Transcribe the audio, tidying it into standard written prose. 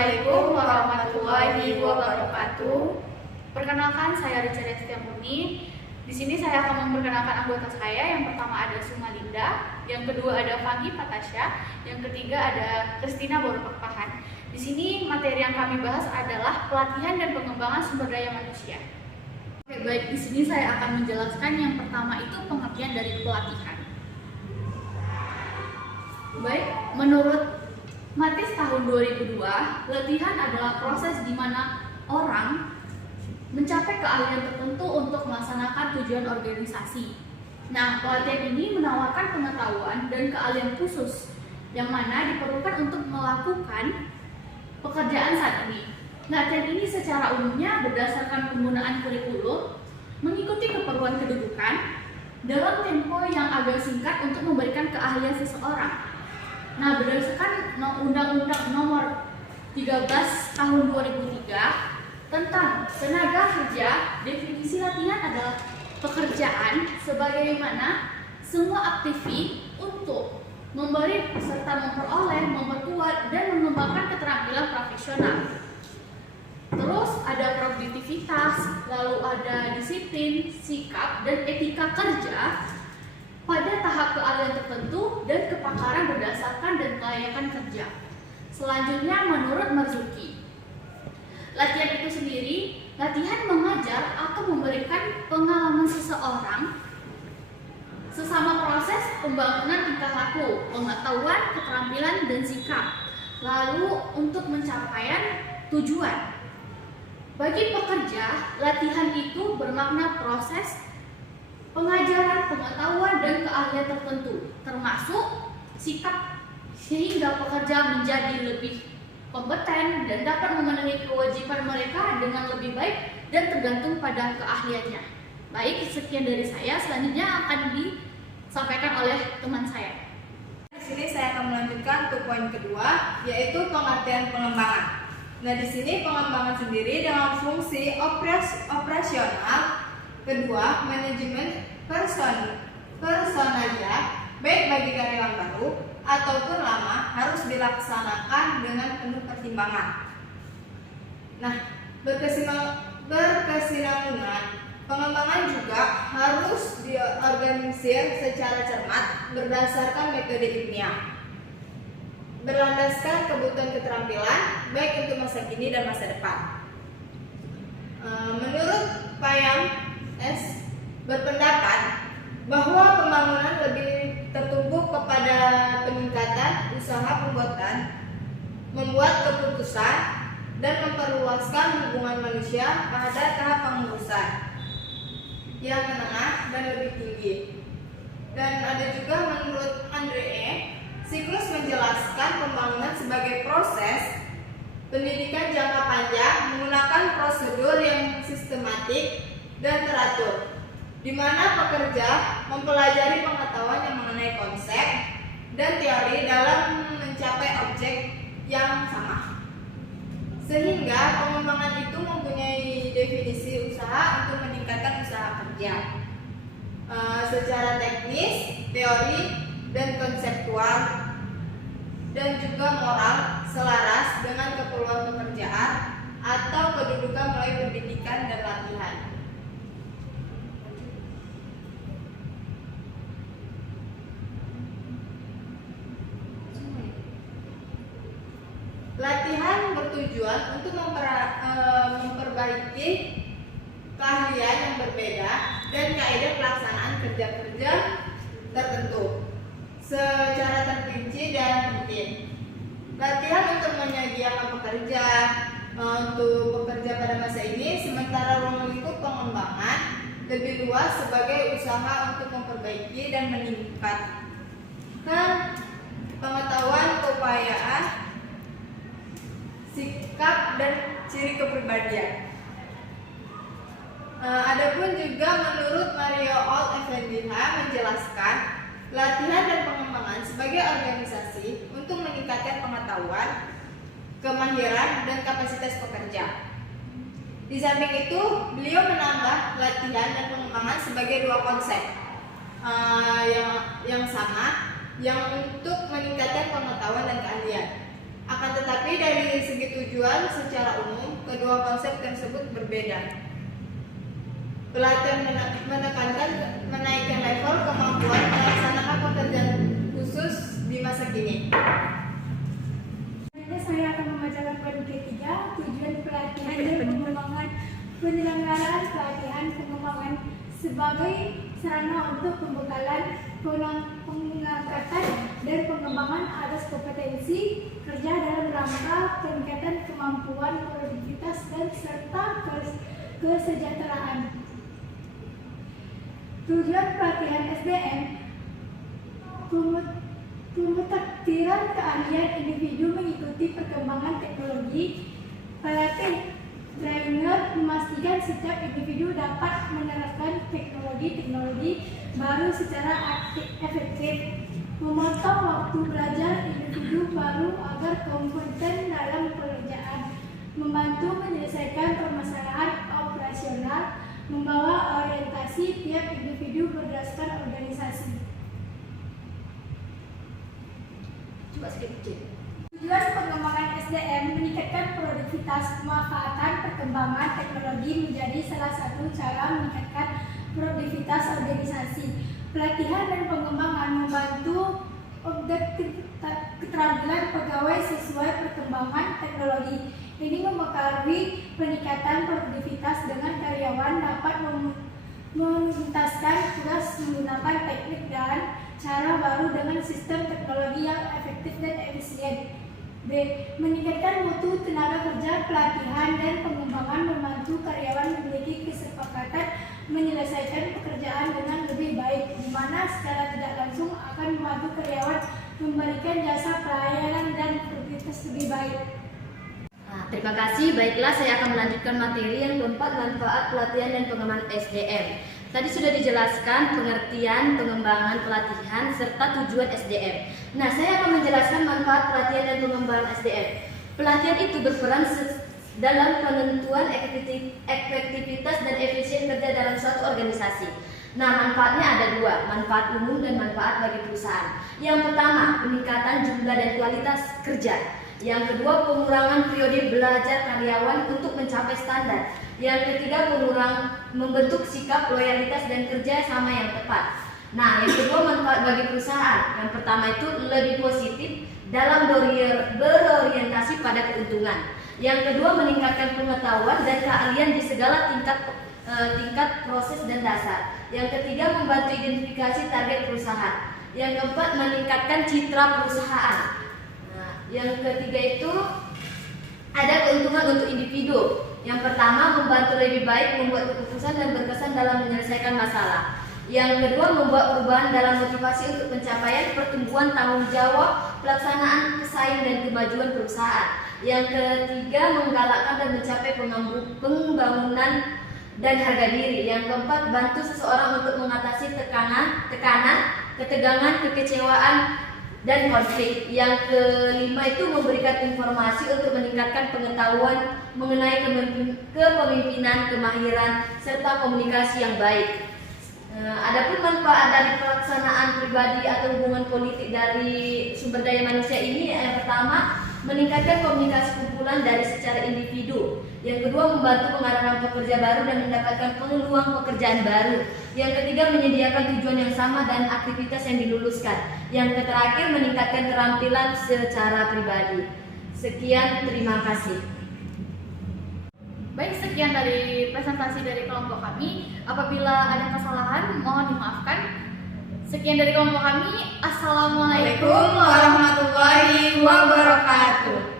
Assalamualaikum warahmatullahi wabarakatuh. Perkenalkan, saya Richard Setiamurni. Di sini saya akan memperkenalkan anggota saya. Yang pertama ada Sumalinda, yang kedua ada Fagi Patasya, yang ketiga ada Kristina Borokpahan. Di sini materi yang kami bahas adalah pelatihan dan pengembangan sumber daya manusia. Oke, baik, di sini saya akan menjelaskan yang pertama itu pengertian dari pelatihan. Baik, menurut Matis tahun 2002, latihan adalah proses di mana orang mencapai keahlian tertentu untuk melaksanakan tujuan organisasi. Nah, pelatihan ini menawarkan pengetahuan dan keahlian khusus yang mana diperlukan untuk melakukan pekerjaan saat ini. Latihan ini secara umumnya berdasarkan penggunaan kurikulum, mengikuti keperluan kedudukan dalam tempo yang agak singkat untuk memberikan keahlian seseorang. Nah, berdasarkan Undang-Undang Nomor 13 Tahun 2003 tentang tenaga kerja, definisi latihan adalah pekerjaan sebagaimana semua aktivitas untuk memberi serta memperoleh, memperkuat, dan mengembangkan keterampilan profesional. Terus ada produktivitas, lalu ada disiplin, sikap, dan etika kerja pada tahap keahlian tertentu dan kepakaran berdasarkan dan kelayakan kerja. Selanjutnya menurut Marzuki, latihan itu sendiri, latihan mengajar atau memberikan pengalaman seseorang sesama proses pembangunan tingkah laku, pengetahuan, keterampilan, dan sikap, lalu untuk pencapaian tujuan. Bagi pekerja, latihan itu bermakna proses pengajaran, pengetahuan, dan keahlian tertentu, termasuk sikap, sehingga pekerja menjadi lebih kompeten dan dapat memenuhi kewajiban mereka dengan lebih baik dan tergantung pada keahliannya. Baik, sekian dari saya. Selanjutnya akan disampaikan oleh teman saya. Di sini saya akan melanjutkan ke poin kedua, yaitu pengertian pengembangan. Nah, di sini pengembangan sendiri dengan fungsi operasional. Kedua, manajemen personalnya baik bagi karyawan baru ataupun lama harus dilaksanakan dengan penuh pertimbangan. Nah, berkesinambungan pengembangan juga harus diorganisir secara cermat berdasarkan metode ilmiah, berlandaskan kebutuhan keterampilan baik untuk masa kini dan masa depan. Menurut Payam S berpendapat bahwa pembangunan lebih tertumpu kepada peningkatan usaha pembuatan, membuat keputusan, dan memperluaskan hubungan manusia pada tahap pengurusan yang menengah dan lebih tinggi. Dan ada juga menurut Andre, siklus menjelaskan pembangunan sebagai proses pendidikan jangka panjang menggunakan prosedur yang sistematik dan teratur, di mana pekerja mempelajari pengetahuan yang mengenai konsep dan teori dalam mencapai objek yang sama. Sehingga pengembangan itu mempunyai definisi usaha untuk meningkatkan usaha kerja. Secara teknis, teori, dan konseptual, dan juga moral selaras dengan keperluan pekerjaan atau kedudukan melalui pendidikan dan latihan. Latihan bertujuan untuk memperbaiki keahlian yang berbeda dan kaidah pelaksanaan kerja-kerja tertentu secara terperinci dan rutin. Latihan untuk menyediakan pekerja untuk bekerja pada masa ini, sementara ruang lingkup pengembangan lebih luas sebagai usaha untuk memperbaiki dan meningkatkan pengetahuan, keupayaan, sikap, dan ciri kepribadian. Adapun juga menurut Mario Old FNDH menjelaskan latihan dan pengembangan sebagai organisasi untuk meningkatkan pengetahuan, kemahiran, dan kapasitas pekerja. Di samping itu, beliau menambah latihan dan pengembangan sebagai dua konsep yang sama, yang untuk meningkatkan pengetahuan dan keahlian. Akan tetapi dari segi tujuan tujuan secara umum, kedua konsep tersebut berbeda. Pelatihan menaikkan level kemampuan melaksanakan pekerjaan khusus di masa kini. Saya akan membacakan poin ketiga, tujuan pelatihan dan pengembangan penyelenggaraan pelatihan pengembangan sebagai sarana untuk pembekalan, pengangkatan dan pengembangan atas kompetensi kerja dalam rangka peningkatan kemampuan, produktivitas dan serta kesejahteraan. Tujuan pelatihan SDM pemutakhiran keahlian individu mengikuti perkembangan teknologi. Pelatih trainer memastikan setiap individu dapat menerapkan teknologi baru secara efektif, memotong waktu belajar individu baru agar kompeten dalam pekerjaan, membantu menyelesaikan permasalahan operasional, membawa orientasi tiap individu berdasarkan organisasi. Coba sedikit. Tujuan pengembangan SDM meningkatkan produktivitas. Pemanfaatan perkembangan teknologi menjadi salah satu cara meningkatkan produktivitas organisasi. Pelatihan dan pengembangan membantu objek keterampilan pegawai sesuai perkembangan teknologi. Ini mempengaruhi peningkatan produktivitas dengan karyawan dapat menuntaskan tugas menggunakan teknik dan cara baru dengan sistem teknologi yang efektif dan efisien. B. Meningkatkan mutu tenaga kerja. Pelatihan dan pengembangan membantu karyawan memiliki kesepakatan menyelesaikan pekerjaan dengan lebih baik, di mana secara tidak langsung akan membantu karyawan memberikan jasa pelayanan dan produktivitas lebih baik. Nah, terima kasih. Baiklah, saya akan melanjutkan materi yang keempat, manfaat pelatihan dan pengembangan SDM. Tadi sudah dijelaskan pengertian, pengembangan pelatihan, serta tujuan SDM. Nah, saya akan menjelaskan manfaat pelatihan dan pengembangan SDM. Pelatihan itu berperan dalam penentuan efektivitas dan efisien kerja dalam suatu organisasi. Nah, manfaatnya ada dua, manfaat umum dan manfaat bagi perusahaan. Yang pertama, peningkatan jumlah dan kualitas kerja. Yang kedua, pengurangan periode belajar karyawan untuk mencapai standar. Yang ketiga, membentuk sikap loyalitas dan kerja sama yang tepat. Nah, yang kedua, manfaat bagi perusahaan. Yang pertama itu lebih positif dalam berorientasi pada keuntungan. Yang kedua, meningkatkan pengetahuan dan keahlian di segala tingkat proses dan dasar. Yang ketiga, membantu identifikasi target perusahaan. Yang keempat, meningkatkan citra perusahaan. Nah, yang ketiga itu ada keuntungan untuk individu. Yang pertama, membantu lebih baik membuat keputusan dan berkesan dalam menyelesaikan masalah. Yang kedua, membuat perubahan dalam motivasi untuk pencapaian pertumbuhan tanggung jawab, pelaksanaan pesaing dan kemajuan perusahaan. Yang ketiga, menggalakkan dan mencapai pembangunan dan harga diri. Yang keempat, bantu seseorang untuk mengatasi tekanan, ketegangan, kekecewaan, dan konflik. Yang kelima itu memberikan informasi untuk meningkatkan pengetahuan mengenai kepemimpinan, kemahiran, serta komunikasi yang baik. Adapun manfaat dari pelaksanaan pribadi atau hubungan politik dari sumber daya manusia ini, yang pertama, meningkatkan komunikasi kumpulan dari secara individu. Yang kedua, membantu mengarahkan pekerja baru dan mendapatkan peluang pekerjaan baru. Yang ketiga, menyediakan tujuan yang sama dan aktivitas yang diluluskan. Yang terakhir, meningkatkan keterampilan secara pribadi. Sekian, terima kasih. Baik, sekian dari presentasi dari kelompok kami. Apabila ada kesalahan, mohon dimaafkan. Sekian dari kelompok kami. Assalamualaikum Waalaikumsalam warahmatullahi wabarakatuh.